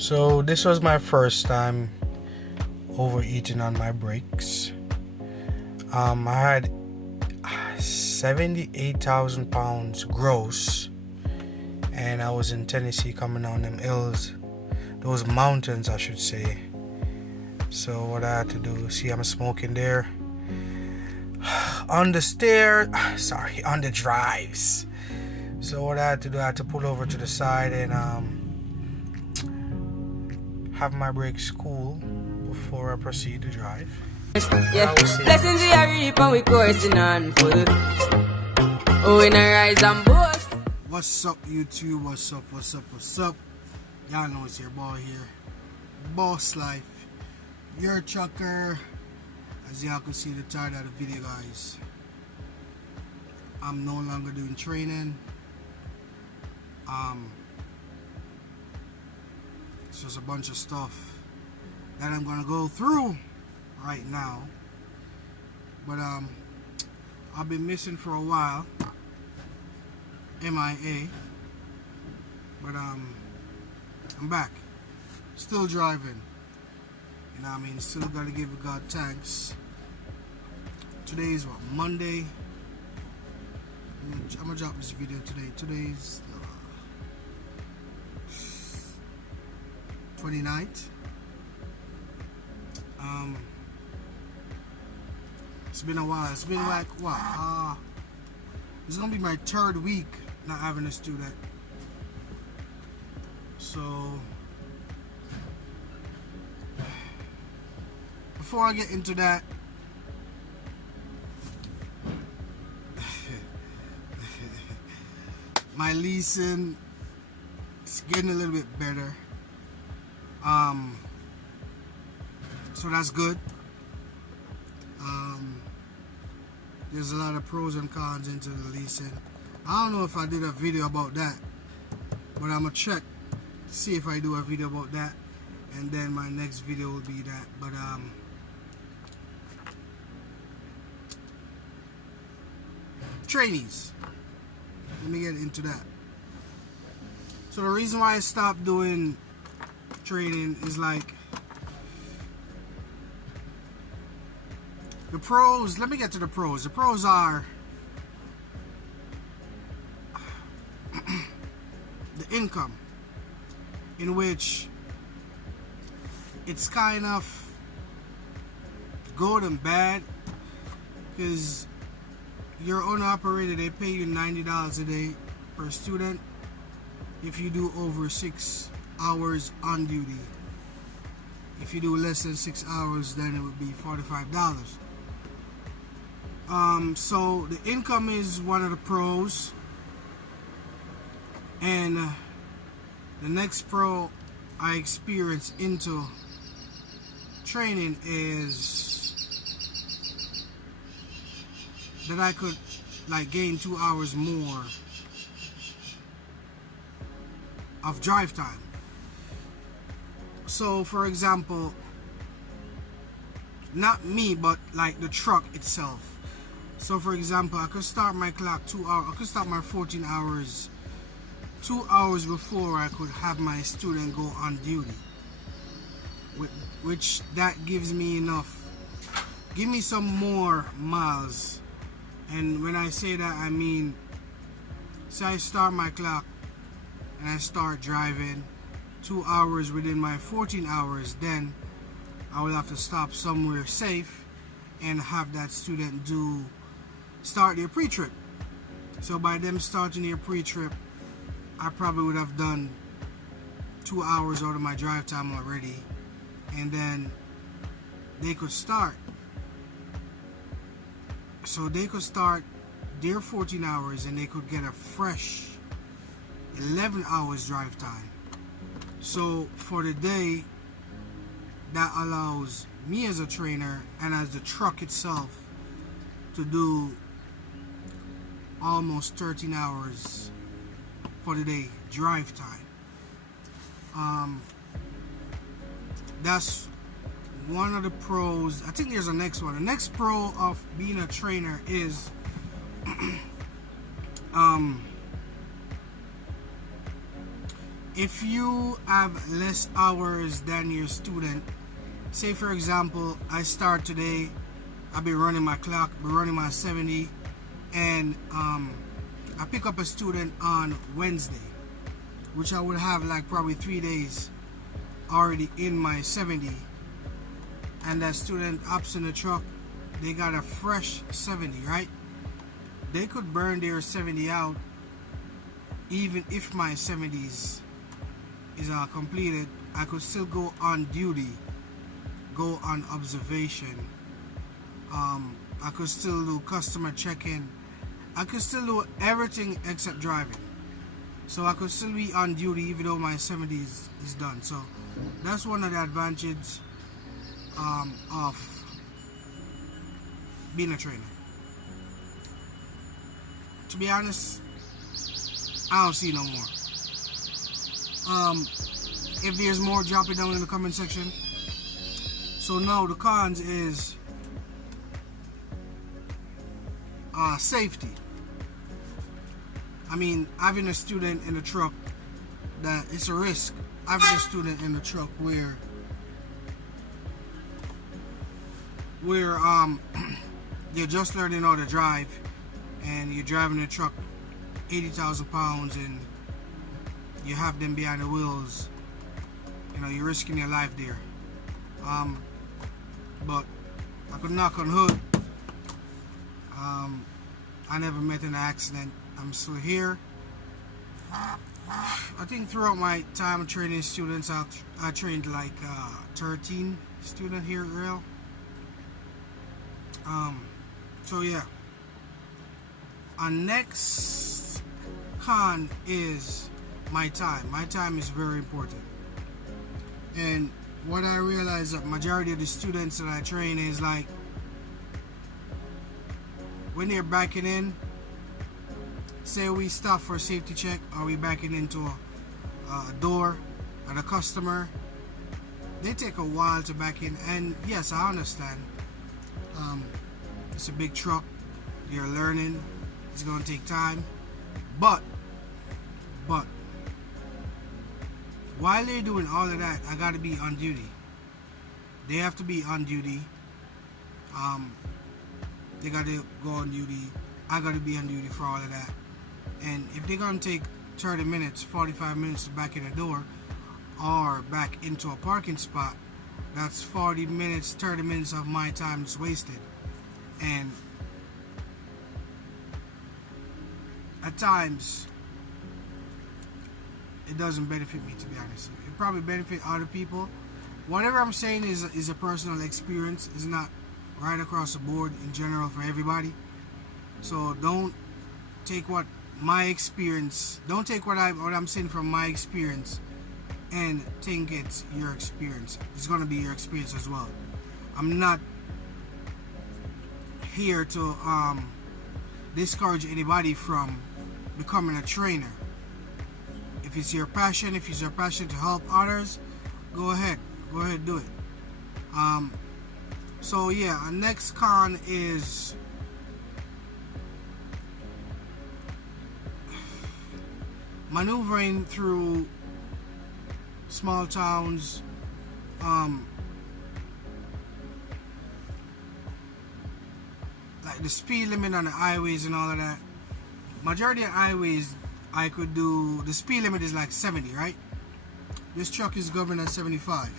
So this was my first time overeating on my brakes. I had 78,000 pounds gross, and I was in Tennessee coming down them hills, those mountains I should say. So what I had to do, see I'm smoking there on the on the drives. So what I had to do, I had to pull over to the side and have my brakes cool before I proceed to drive. Yeah. Blessings we are reaping, we coursing on full. Oh, in a rise and boast. What's up, YouTube? What's up? What's up? What's up? Y'all know it's your boy here, Boss Life, your trucker. As y'all can see the title of the video, guys, I'm no longer doing training. It's just a bunch of stuff that I'm gonna go through right now. But I've been missing for a while, MIA. But I'm back, still driving. You know what I mean? Still gotta give God thanks. Today is what, Monday? I'm gonna drop this video today. Today's 29th. It's been a while. It's been like what? It's gonna be my third week not having a student. So before I get into that, my leasing is getting a little bit better. So that's good. There's a lot of pros and cons into the leasing. I don't know if I did a video about that, but I'm gonna check to see if I do a video about that, and then my next video will be that. But trainees, let me get into that. So the reason why I stopped doing training is like the pros. Let me get to the pros. The pros are the income, in which it's kind of good and bad, because your owner operator, they pay you $90 a day per student if you do over 6 hours on duty. If you do less than 6 hours, then it would be $45. So the income is one of the pros, and the next pro I experience into training is that I could like gain 2 hours more of drive time. So for example, not me, but like the truck itself. So for example, I could start my clock 2 hours, I could start my 14 hours 2 hours before I could have my student go on duty, which that gives me enough, give me some more miles. And when I say that, I mean, say I start my clock and I start driving 2 hours within my 14 hours, then I will have to stop somewhere safe and have that student start their pre-trip. So by them starting their pre-trip, I probably would have done 2 hours out of my drive time already, and then they could start. So they could start their 14 hours and they could get a fresh 11 hours drive time. So for the day, that allows me as a trainer and as the truck itself to do almost 13 hours for the day drive time. That's one of the pros. I think there's a next one. The next pro of being a trainer is if you have less hours than your student, say for example, I start today, I'll be running my clock, be running my 70, and I pick up a student on Wednesday, which I would have like probably 3 days already in my 70, and that student hops in the truck, they got a fresh 70, right? They could burn their 70 out even if my 70s is completed. I could still go on duty, go on observation. I could still do customer check-in. I could still do everything except driving. So I could still be on duty even though my 70s is done. So that's one of the advantages of being a trainer. To be honest, I don't see no more. If there's more, drop it down in the comment section. So now the cons is safety. I mean, having a student in the truck, that it's a risk. Having a student in the truck where you're just learning how to drive, and you're driving a truck 80,000 pounds, and you have them behind the wheels. You know, you're risking your life there. But I could knock on hood. I never met in an accident. I'm still here. I think throughout my time training students, I trained like 13 students here at Roehl. So yeah. Our next con is my time. My time is very important. And what I realize that majority of the students that I train is like, when they're backing in, say we stop for a safety check, or we backing into a door at a customer, they take a while to back in. And yes, I understand. It's a big truck. You're learning. It's going to take time. But while they're doing all of that, I got to be on duty. They have to be on duty. They got to go on duty. I got to be on duty for all of that. And if they're going to take 30 minutes, 45 minutes to back in a door or back into a parking spot, that's 40 minutes, 30 minutes of my time is wasted. And at times, it doesn't benefit me, to be honest. It probably benefit other people. Whatever I'm saying is a personal experience. It's not right across the board in general for everybody. So don't take what my experience, don't take what I'm saying from my experience and think it's your experience. It's going to be your experience as well. I'm not here to discourage anybody from becoming a trainer. If it's your passion, if it's your passion to help others, go ahead do it. So yeah, our next con is maneuvering through small towns, like the speed limit on the highways and all of that. Majority of highways, I could do, the speed limit is like 70, right? This truck is governed at 75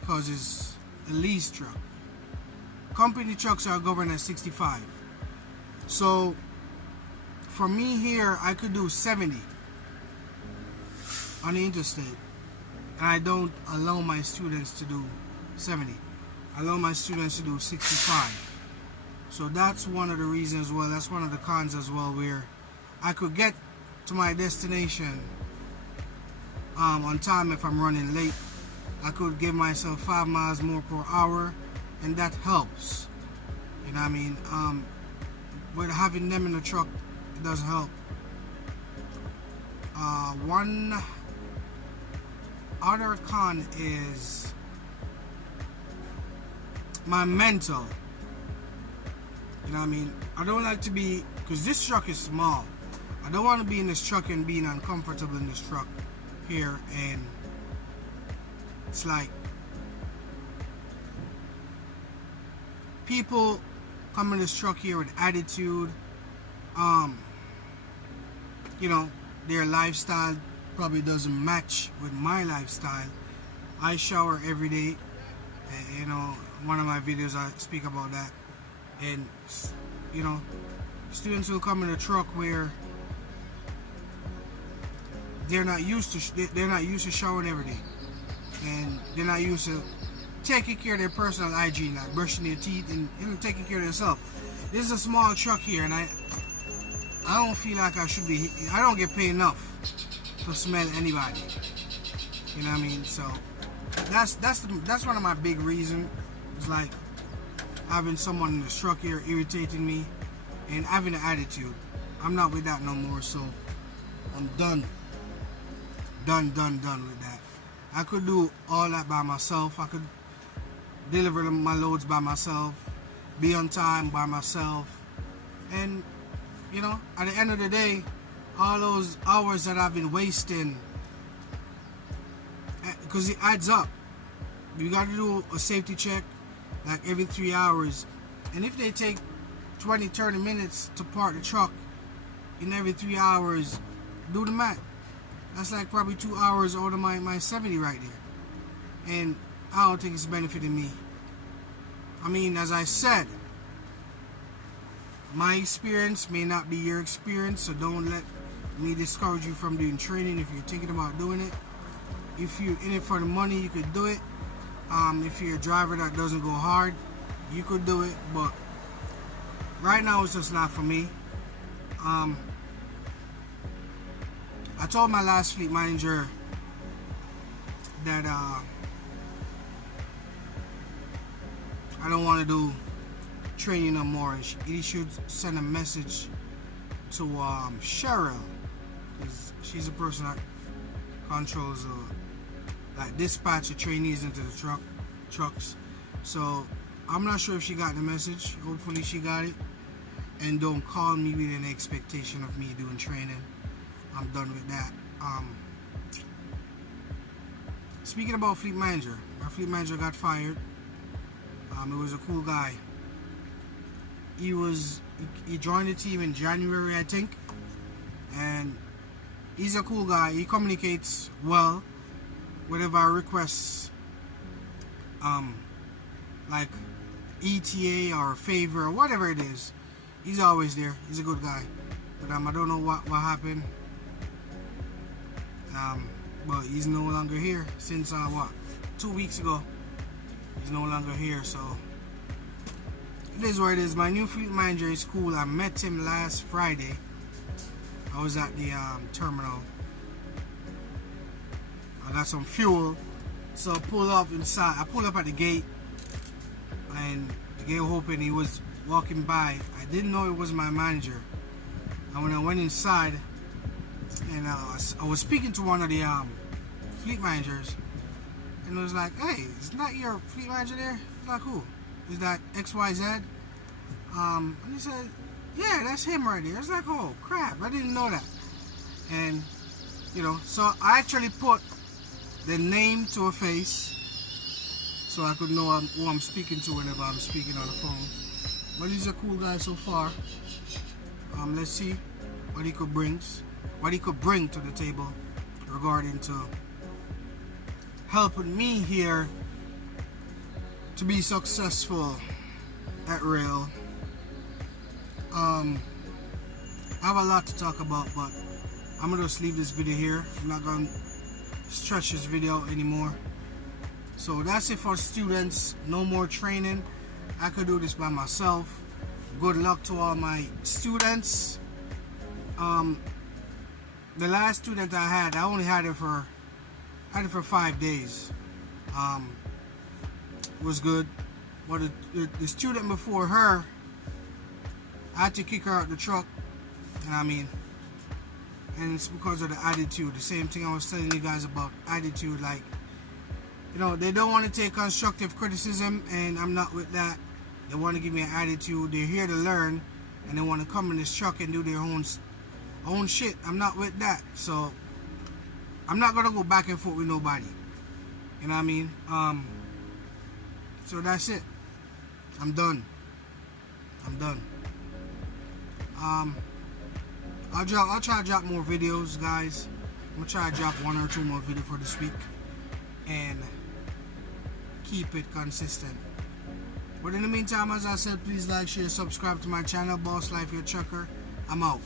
because it's a lease truck. Company trucks are governed at 65. So for me here, I could do 70 on the interstate, and I don't allow my students to do 70. I allow my students to do 65. So that's one of the reasons, well, that's one of the cons as well, where I could get to my destination on time if I'm running late. I could give myself 5 miles more per hour, and that helps. You know what I mean? But having them in the truck, it doesn't help. One other con is my mental. You know what I mean? I don't like to be, because this truck is small. I don't want to be in this truck and being uncomfortable in this truck. here, and it's like people come in this truck here with attitude. You know, their lifestyle probably doesn't match with my lifestyle. I shower every day. You know, one of my videos I speak about that. And you know, students will come in a truck where they're not used to showering every day, and they're not used to taking care of their personal hygiene, like brushing their teeth and, you know, taking care of themselves. This is a small truck here, and I don't feel like I should be. I don't get paid enough to smell anybody. You know what I mean? So that's one of my big reasons. It's like having someone in the truck here irritating me and having an attitude. I'm not with that no more. So I'm done with that. I could do all that by myself. I could deliver my loads by myself, be on time by myself, and you know, at the end of the day, all those hours that I've been wasting, because it adds up. You got to do a safety check like every 3 hours, and if they take 20-30 minutes to park the truck in every 3 hours, do the math. That's like probably 2 hours out of my 70 right there. And I don't think it's benefiting me. I mean, as I said, my experience may not be your experience, so don't let me discourage you from doing training if you're thinking about doing it. If you're in it for the money, you could do it. If you're a driver that doesn't go hard, you could do it. But right now, it's just not for me. I told my last fleet manager that I don't want to do training no more. He should send a message to Cheryl, because she's the person that controls like dispatch the trainees into the trucks. So I'm not sure if she got the message. Hopefully she got it. And don't call me with an expectation of me doing training. I'm done with that. Speaking about fleet manager, our fleet manager got fired. It was a cool guy. He joined the team in January, I think, and he's a cool guy. He communicates well. Whatever our requests, like ETA or favor or whatever it is, he's always there. He's a good guy. But I don't know what happened. But he's no longer here since 2 weeks ago. He's no longer here, so it is what it is. My new fleet manager is cool. I met him last Friday. I was at the terminal. I got some fuel, so I pulled up inside. I pulled up at the gate, and the gate opened. He was walking by. I didn't know it was my manager. And when I went inside, and I was speaking to one of the fleet managers, and it was like, "Hey, is not your fleet manager there?" I was like, "Who? Is that XYZ?" And he said, "Yeah, that's him right there." I was like, "Oh crap, I didn't know that." And you know, so I actually put the name to a face, so I could know who I'm speaking to whenever I'm speaking on the phone. But he's a cool guy so far. Let's see what he could bring to the table regarding to helping me here to be successful at Roehl. I have a lot to talk about, but I'm gonna just leave this video here. I'm not gonna stretch this video anymore. So that's it for students. No more training. I could do this by myself. Good luck to all my students. The last student I had, I only had it for 5 days. It was good. But the student before her, I had to kick her out the truck. And it's because of the attitude. The same thing I was telling you guys about attitude. Like, you know, they don't want to take constructive criticism, and I'm not with that. They want to give me an attitude. They're here to learn, and they want to come in this truck and do their own shit. I'm not with that. So I'm not gonna go back and forth with nobody. You know what I mean? So that's it. I'm done. I'll try to drop more videos, guys. I'm gonna try to drop 1 or 2 more videos for this week and keep it consistent. But in the meantime, as I said, please like, share, subscribe to my channel, Boss Life Your Trucker. I'm out.